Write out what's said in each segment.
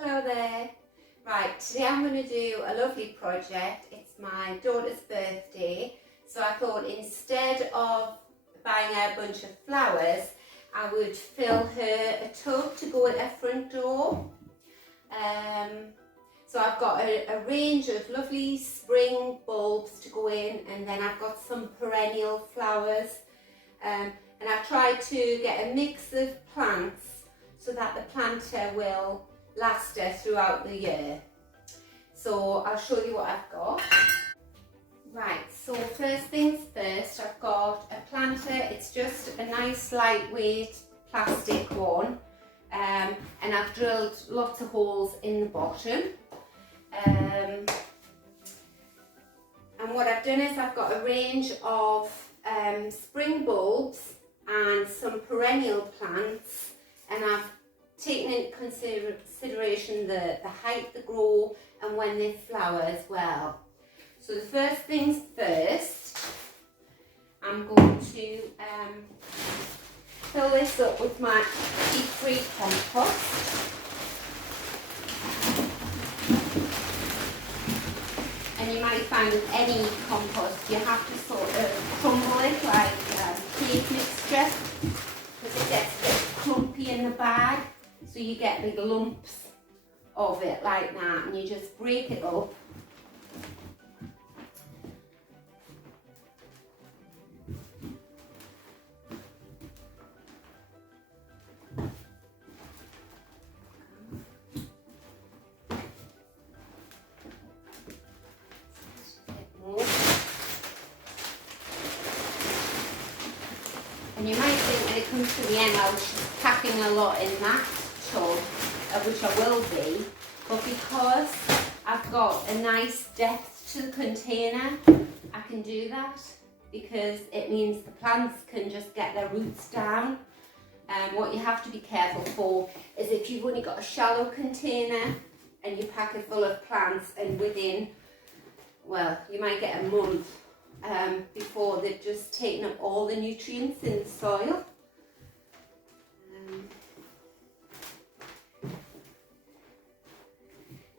Hello there. Right, today I'm going to do a lovely project. It's my daughter's birthday, so I thought instead of buying her a bunch of flowers, I would fill her a tub to go at her front door. So I've got a range of lovely spring bulbs to go in, and then I've got some perennial flowers. And I've tried to get a mix of plants so that the planter will last her throughout the year. So I'll show you what I've got. Right, so first things first, I've got a planter. It's just a nice lightweight plastic one, and I've drilled lots of holes in the bottom. And what I've done is I've got a range of spring bulbs and some perennial plants, and I've taken into consideration the height they grow and when they flower as well. So the first things first, I'm going to fill this up with my peat-free compost. And you might find with any compost you have to sort of crumble it like cake mixture, because it gets a bit clumpy in the bag. So you get big lumps of it like that, and you just break it up. And you might think when it comes to the end, I was just packing a lot in that tub, which I will be, but because I've got a nice depth to the container, I can do that because it means the plants can just get their roots down. And what you have to be careful for is if you've only got a shallow container and you pack it full of plants, and within, well, you might get a month before they've just taken up all the nutrients in the soil.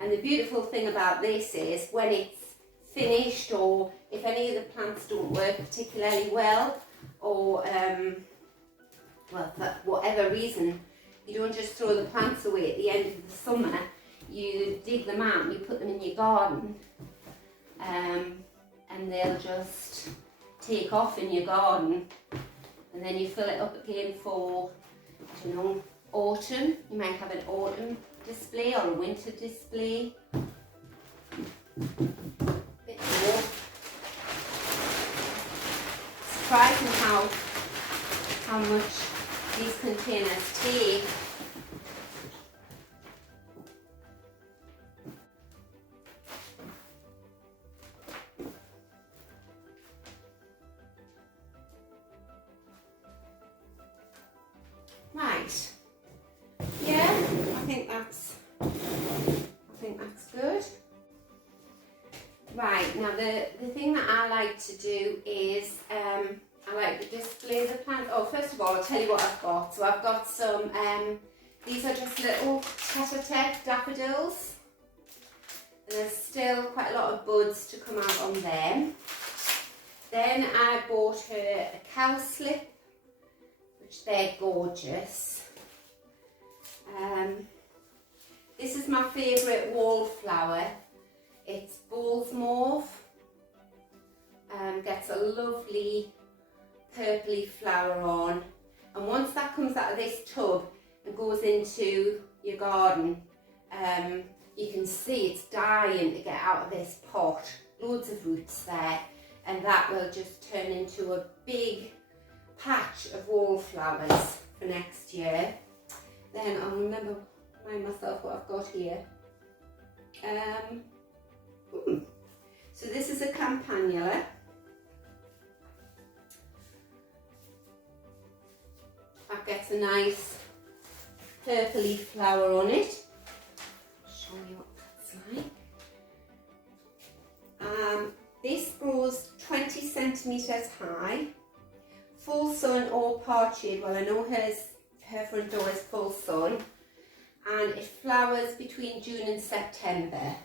And the beautiful thing about this is when it's finished, or if any of the plants don't work particularly well, or well, for whatever reason, you don't just throw the plants away at the end of the summer. You dig them out and you put them in your garden, and they'll just take off in your garden, and then you fill it up again for, I don't know, autumn. You might have an autumn display or a winter display. Bit more. Surprising how much these containers take. Right. Yeah, I think that's good. Right, now the thing that I like to do is I like to display the plant. Oh, first of all, I'll tell you what I've got. So I've got some, these are just little tete-a-tete daffodils. And there's still quite a lot of buds to come out on them. Then I bought her a cowslip, which they're gorgeous. This is my favourite wallflower. It's bull's mauve. Gets a lovely purpley flower on. And once that comes out of this tub and goes into your garden, you can see it's dying to get out of this pot. Loads of roots there. And that will just turn into a big patch of wallflowers for next year. Then I'll remind myself what I've got here. So this is a campanula. That gets a nice purpley flower on it. I'll show you what that's like. This grows 20 centimetres high. Full sun or part shade. Well, I know her front door is full sun. and it flowers between June and September.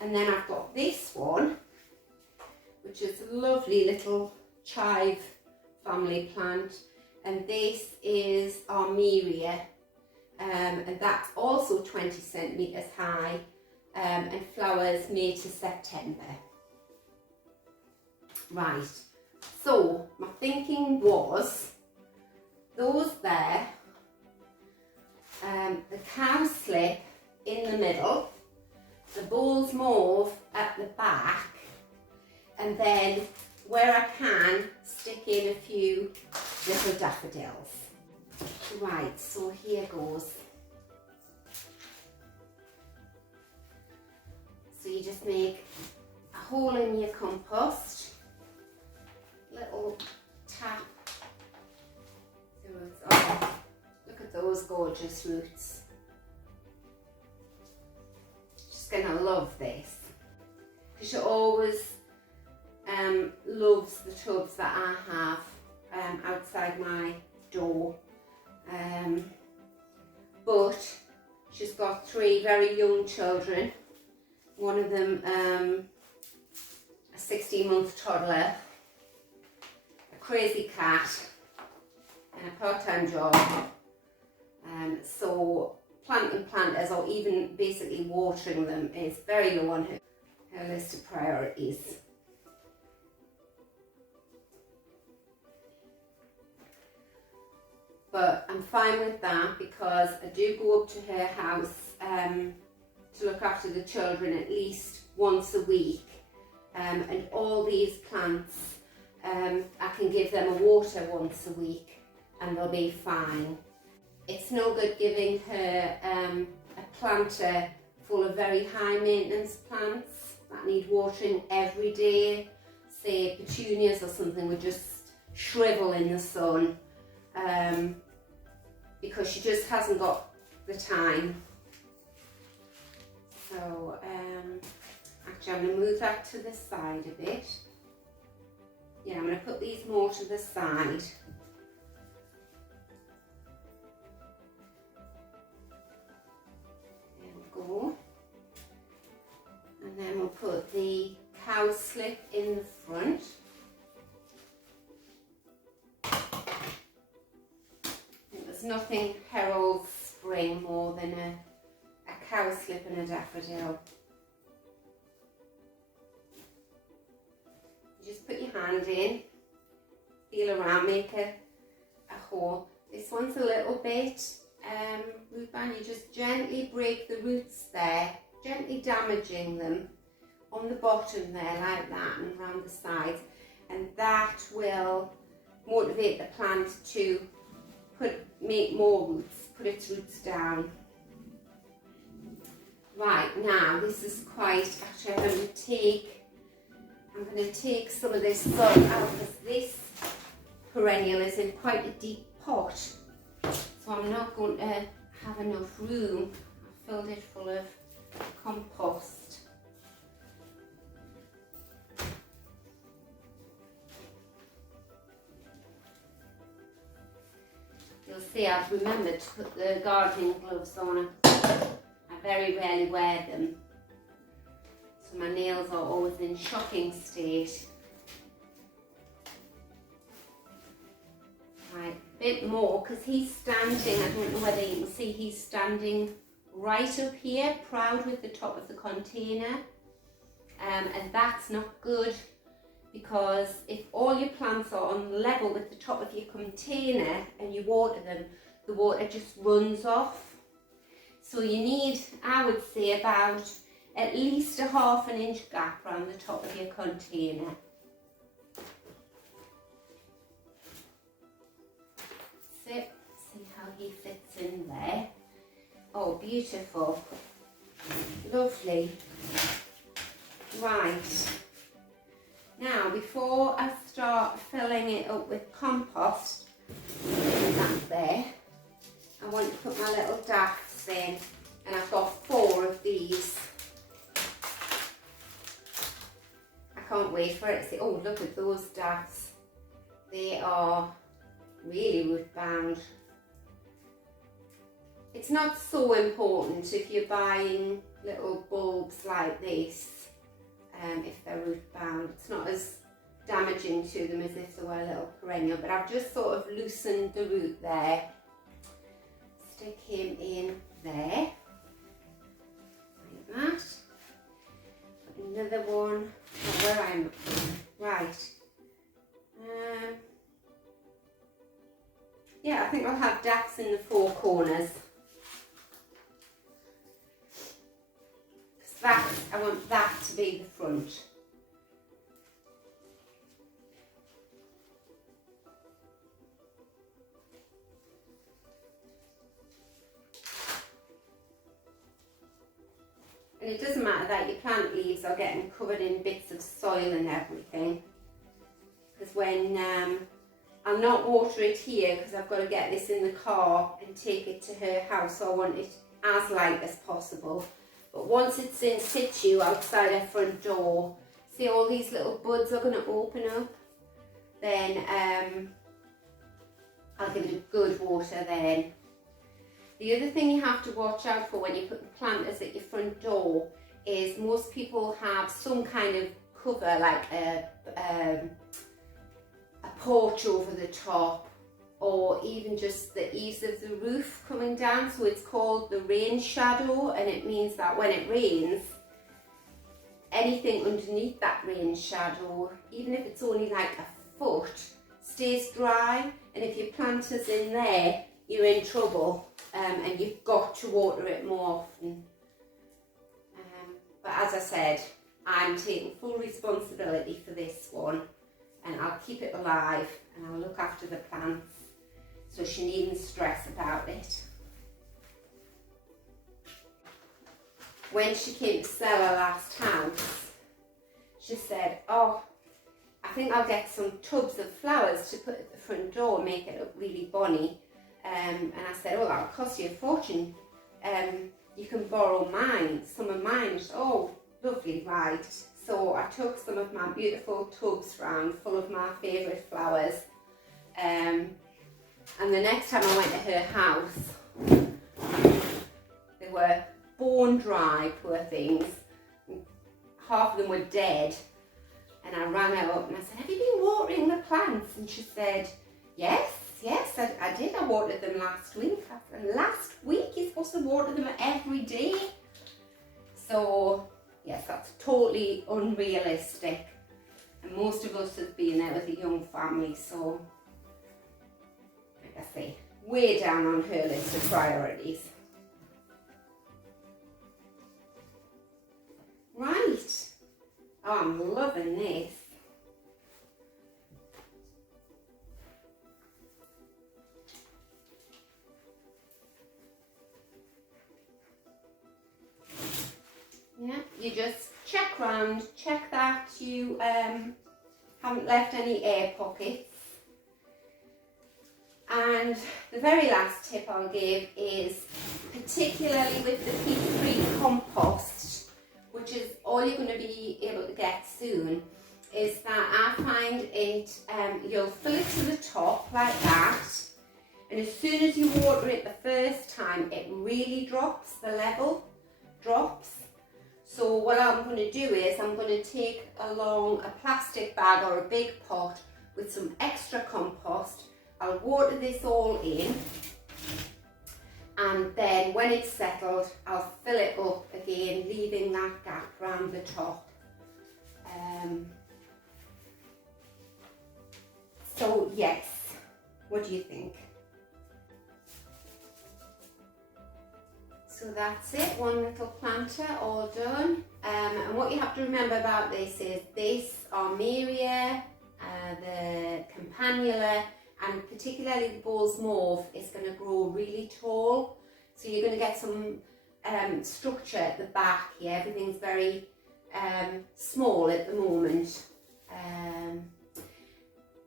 And then I've got this one, which is a lovely little chive family plant, and this is Armeria, and that's also 20 centimetres high, and flowers May to September. Right, so my thinking was those there, the cowslip in the middle, the Bowles Mauve at the back, and then where I can stick in a few little daffodils. Right, so here goes. So you just make a hole in your compost, little tap. Oh, look at those gorgeous roots. She's gonna love this, because she always loves the tubs that I have outside my door. But she's got 3 very young children. One of them a 16-month toddler, a crazy cat, and a part-time job. So planting planters, or even basically watering them, is very low on her list of priorities. But I'm fine with that, because I do go up to her house to look after the children at least once a week, and all these plants I can give them a water once a week and they'll be fine. It's no good giving her a planter full of very high maintenance plants that need watering every day. Say petunias or something would just shrivel in the sun, because she just hasn't got the time. So actually I'm going to move that to the side a bit. Yeah, I'm going to put these more to the side. There we go. And then we'll put the cowslip in the front. There's nothing heralds spring more than a cowslip and a daffodil. You just put your hand in, feel around, make a hole. This one's a little bit root bound. You just gently break the roots there, gently damaging them on the bottom there like that, and around the sides, and that will motivate the plant to make more roots, put its roots down. Right, now this is quite, actually I'm going to take some of this soil out, because this perennial is in quite a deep pot, so I'm not going to have enough room. I filled it full of compost. You'll see I've remembered to put the gardening gloves on. I very rarely wear them, so my nails are always in shocking state. Right, a bit more, because he's standing, I don't know whether you can see, he's standing right up here, proud with the top of the container, and that's not good, because if all your plants are on level with the top of your container and you water them, the water just runs off. So you need, I would say, about at least a ½ inch gap around the top of your container. See how he fits in there. Oh, beautiful. Lovely. Right. Now, before I start filling it up with compost, that there, I want to put my little daffs in, and I've got 4 of these. I can't wait for it to see. Oh, look at those daffs. They are really root bound. It's not so important if you're buying little bulbs like this, if they're root bound. It's not as damaging to them as if they were a little perennial, but I've just sort of loosened the root there. Stick him in there, like that. Put another one, where I'm, right. Yeah, I think I'll have dapps in the four corners. I want that to be the front. And it doesn't matter that your plant leaves are getting covered in bits of soil and everything, because when I'll not water it here because I've got to get this in the car and take it to her house, so I want it as light as possible. But once it's in situ outside her front door, see all these little buds are going to open up, then I'll give it a good water then. The other thing you have to watch out for when you're putting planters at your front door is most people have some kind of cover, like a porch over the top, or even just the eaves of the roof coming down. So it's called the rain shadow, and it means that when it rains, anything underneath that rain shadow, even if it's only like a foot, stays dry. And if your planter's in there, you're in trouble, and you've got to water it more often. But as I said, I'm taking full responsibility for this one, and I'll keep it alive and I'll look after the plants, so she needn't stress about it. When she came to sell her last house, she said, oh, I think I'll get some tubs of flowers to put at the front door and make it look really bonny. And I said, oh, that'll cost you a fortune. You can borrow mine, some of mine. She said, oh, lovely, right. So I took some of my beautiful tubs round full of my favourite flowers. And the next time I went to her house, they were bone dry, poor things. Half of them were dead. And I rang her up and I said, have you been watering the plants? And she said, yes, I did. I watered them last week. And last week you're supposed to water them every day. So, yes, that's totally unrealistic. And most of us have been there with a young family, so, like I say, way down on her list of priorities. Right. Oh, I'm loving this. Yeah, you just check round, check that you haven't left any air pockets. And the very last tip I'll give is, particularly with the peat-free compost, which is all you're going to be able to get soon, is that I find it, you'll fill it to the top like that, and as soon as you water it the first time, it really drops, the level drops. So what I'm going to do is I'm going to take along a plastic bag or a big pot with some extra compost. I'll water this all in, and then when it's settled, I'll fill it up again, leaving that gap around the top. So yes, what do you think? So that's it, one little planter all done. And what you have to remember about this is this Armeria, the Campanula, and particularly the Bowles Mauve is going to grow really tall. So you're going to get some structure at the back here. Everything's very small at the moment.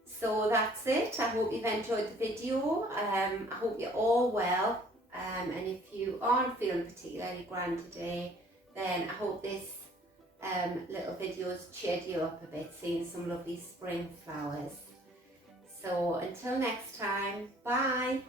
So that's it. I hope you've enjoyed the video. I hope you're all well. And if you aren't feeling particularly grand today, then I hope this little video's cheered you up a bit, seeing some lovely spring flowers. So until next time, bye.